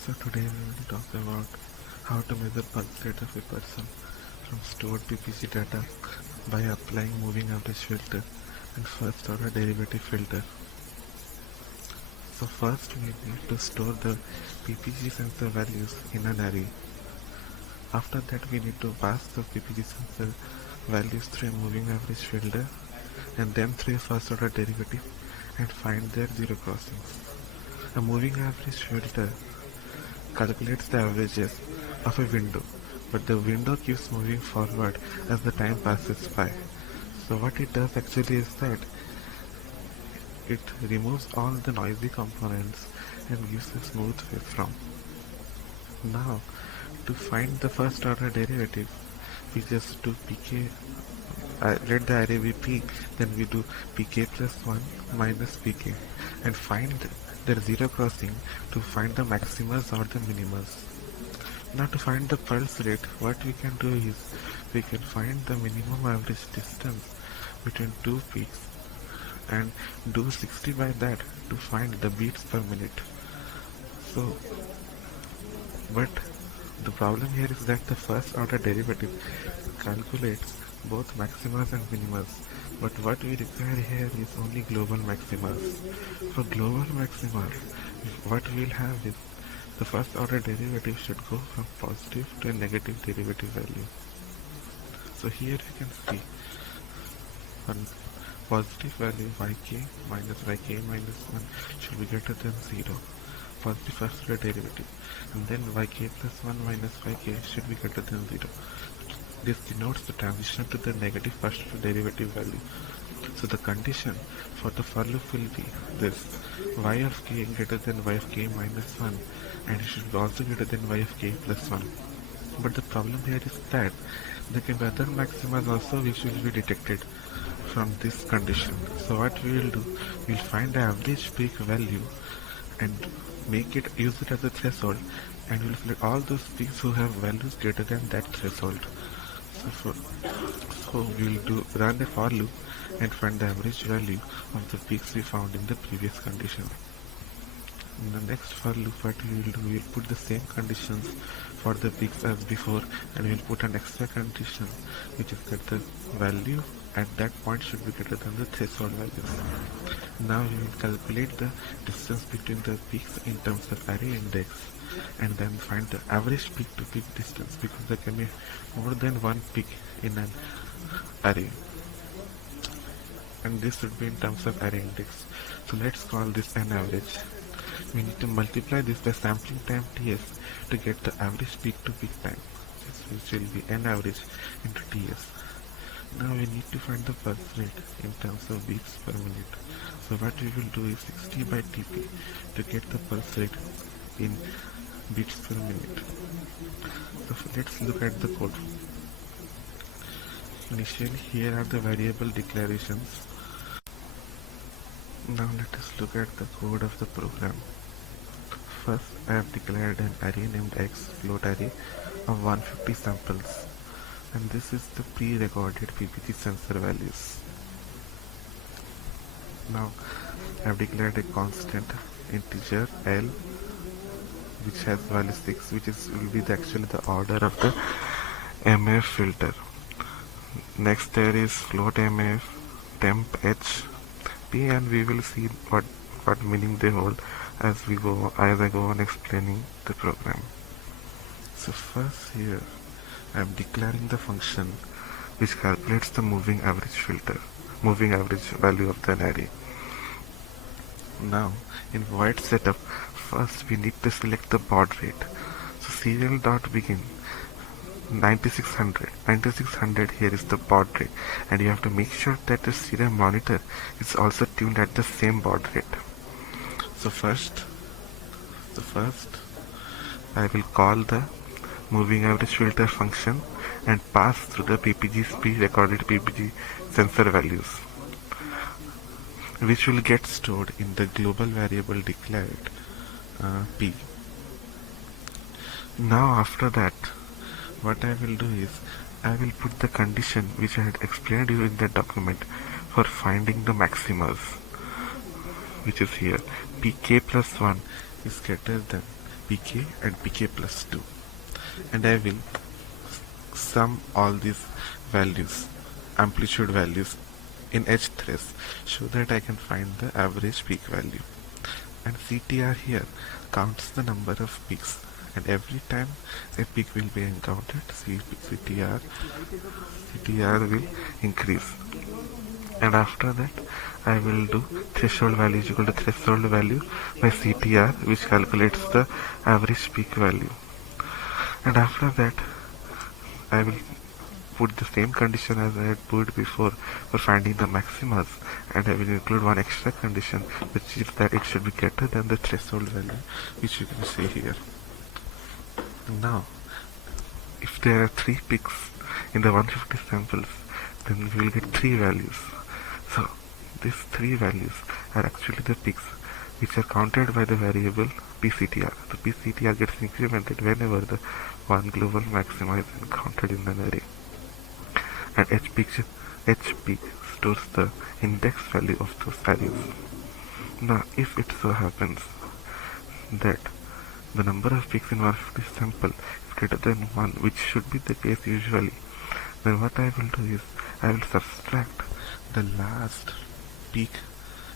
So today we will talk about how to measure pulse rate of a person from stored PPG data by applying moving average filter and first order derivative filter. So first we need to store the PPG sensor values in an array. After that we need to pass the PPG sensor values through a moving average filter and then through a first order derivative and find their zero crossings. A moving average filter calculates the averages of a window, but the window keeps moving forward as the time passes by. So what it does actually is that it removes all the noisy components and gives a smooth waveform. Now, to find the first order derivative, we just do pk, let the array be p, then we do pk plus 1 minus pk and find their zero crossing to find the maximas or the minimas. Now to find the pulse rate, what we can do is we can find the minimum average distance between two peaks and do 60 by that to find the beats per minute. So, but the problem here is that the first order derivative calculates both maximas and minimas, but what we require here is only global maximas. For global maxima, what we'll have is the first order derivative should go from positive to a negative derivative value. So here you can see one positive value yk minus 1 should be greater than 0, positive first order derivative, and then yk plus 1 minus yk should be greater than 0. This denotes the transition to the negative first order derivative value. So the condition for the for loop will be this: y of k greater than y of k minus 1, and it should be also greater than y of k plus 1. But the problem here is that there can be other maximas also which will be detected from this condition. So what we will do, we will find the average peak value and use it as a threshold, and we will select all those peaks who have values greater than that threshold. So we will run a for loop and find the average value of the peaks we found in the previous condition. In the next for loop, what we will do, we will put the same conditions for the peaks as before, and we will put an extra condition, which is that the value at that point should be greater than the threshold values. Now we will calculate the distance between the peaks in terms of array index, and then find the average peak to peak distance, because there can be more than one peak in an array, and this should be in terms of array index. So let's call this an average. We need to multiply this by sampling time ts to get the average peak to peak time, which will be n average into ts. Now we need to find the pulse rate in terms of beats per minute. So what we will do is 60 by tp to get the pulse rate in beats per minute. So let's look at the code. Initially, here are the variable declarations. Now let us look at the code of the program. First, I have declared an array named x float array of 150 samples, and this is the pre-recorded PPG sensor values. Now I have declared a constant integer L which has value 6, which will be actually the order of the MAF filter. Next there is float MAF temp H P, and we will see what meaning they hold as I go on explaining the program. So first here I am declaring the function which calculates the moving average value of the array. Now in void setup, first we need to select the baud rate. So serial.begin 9600 here is the baud rate, and you have to make sure that the serial monitor is also tuned at the same baud rate. So first I will call the moving average filter function and pass through the pre-recorded PPG sensor values, which will get stored in the global variable declared p. Now after that, what I will do is I will put the condition which I had explained you in the document for finding the maximas, which is here. Pk plus 1 is greater than pk and pk plus 2, and I will sum all these values, amplitude values, in edge trace so that I can find the average peak value. And CTR here counts the number of peaks, and every time a peak will be encountered, CTR will increase. And after that I will do threshold value is equal to threshold value by CTR, which calculates the average peak value. And after that I will put the same condition as I had put before for finding the maximas, and I will include one extra condition, which is that it should be greater than the threshold value, which you can see here. Now, if there are 3 peaks in the 150 samples, then we will get 3 values. So, these 3 values are actually the peaks which are counted by the variable PCTR. The PCTR gets incremented whenever the one global maxima is encountered in an array. And h peak stores the index value of those values. Now, if it so happens that the number of peaks in 150 sample is greater than 1, which should be the case usually, then what I will do is I will subtract the last peak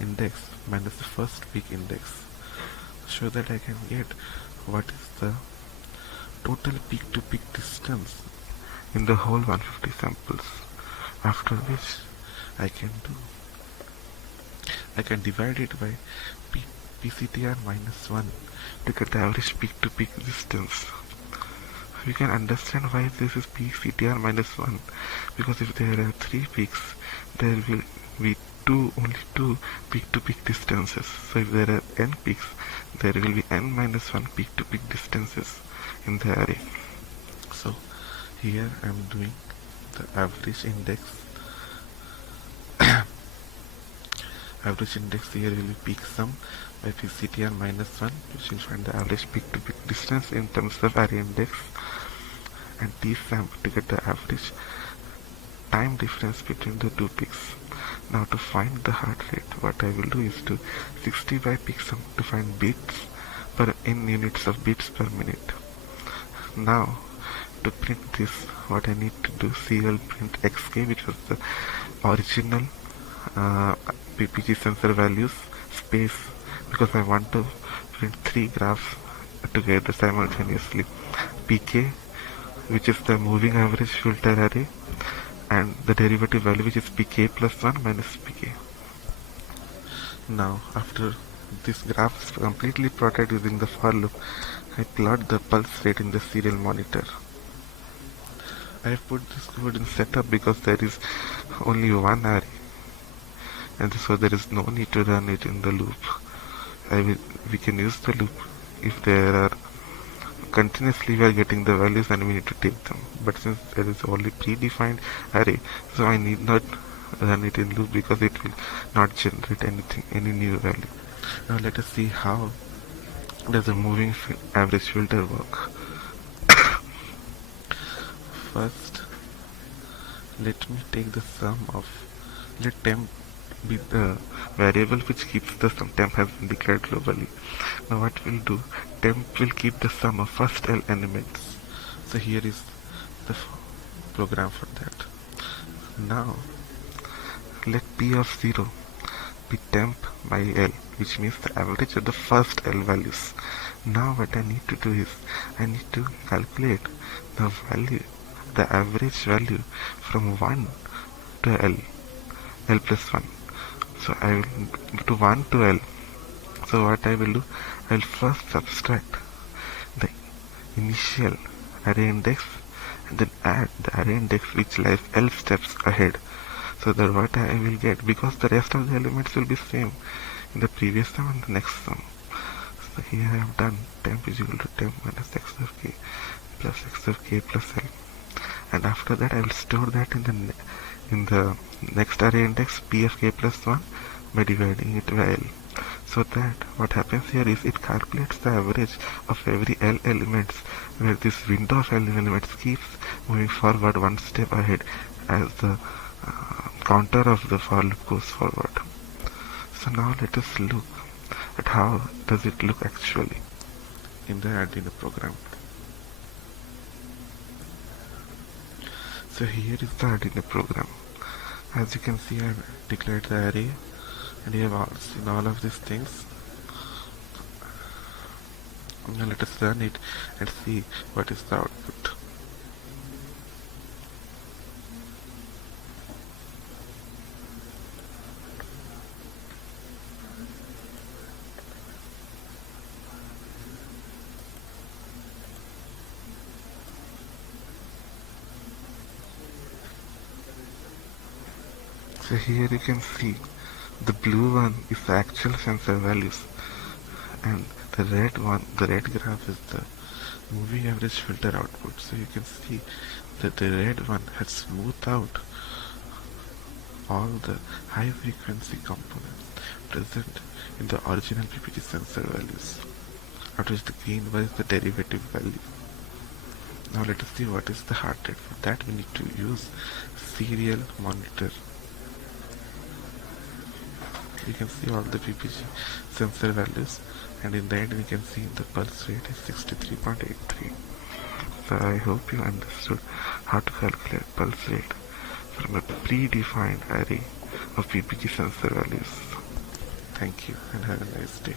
index minus the first peak index so that I can get what is the total peak to peak distance in the whole 150 samples, after which I can divide it by PCTR minus 1 to get the average peak to peak distance. You can understand why this is PCTR minus 1, because if there are 3 peaks, there will be only 2 peak to peak distances. So if there are n peaks, there will be n minus 1 peak to peak distances in the array. So here I am doing the average index. Average index here will be peak sum by PCTR minus 1, which will find the average peak to peak distance in terms of array index, and tsam to get the average time difference between the 2 peaks. Now to find the heart rate, what I will do is to 60 by peak sum to find beats per in units of beats per minute. Now to print this, what I need to do, CL print xk, which was the original PPG sensor values, space, because I want to print 3 graphs together simultaneously. PK, which is the moving average filter array, and the derivative value, which is pk plus 1 minus pk. Now, after this graph is completely plotted using the for loop, I plot the pulse rate in the serial monitor. I have put this code in setup because there is only one array, and so there is no need to run it in the loop. We can use the loop if there are continuously we are getting the values and we need to take them, but since there is only predefined array, so I need not run it in loop because it will not generate any new value. Now let us see how does a moving average filter work. First, let me take the sum of, let temp be the variable which keeps the sum. Temp has been declared globally. Now what we'll do, temp will keep the sum of first L elements. So here is the program for that. Now let P of 0 be temp by L, which means the average of the first L values. Now what I need to do is I need to calculate the value, the average value from 1 to L plus 1. So I will go to 1 to L. So what I will do, I will first subtract the initial array index and then add the array index which lies L steps ahead. So that what I will get, because the rest of the elements will be same in the previous sum and the next sum. So here I have done temp is equal to temp minus x of k plus x of k plus L. And after that I will store that in the next array index p of k plus 1 by dividing it by L. So that what happens here is it calculates the average of every L elements, where this window of L elements keeps moving forward one step ahead as the counter of the for loop goes forward. So now let us look at how does it look actually. in the Arduino program. So here is the Arduino program. As you can see, I have declared the array, and you have all seen all of these things. Now let us run it and see what is the output. So here you can see the blue one is the actual sensor values, and the red graph is the moving average filter output. So you can see that the red one has smoothed out all the high frequency components present in the original PPT sensor values, out which the green one is the derivative value. Now let us see what is the heart rate. For that we need to use serial monitor. You can see all the PPG sensor values, and in the end we can see the pulse rate is 63.83. So I hope you understood how to calculate pulse rate from a predefined array of PPG sensor values. Thank you and have a nice day.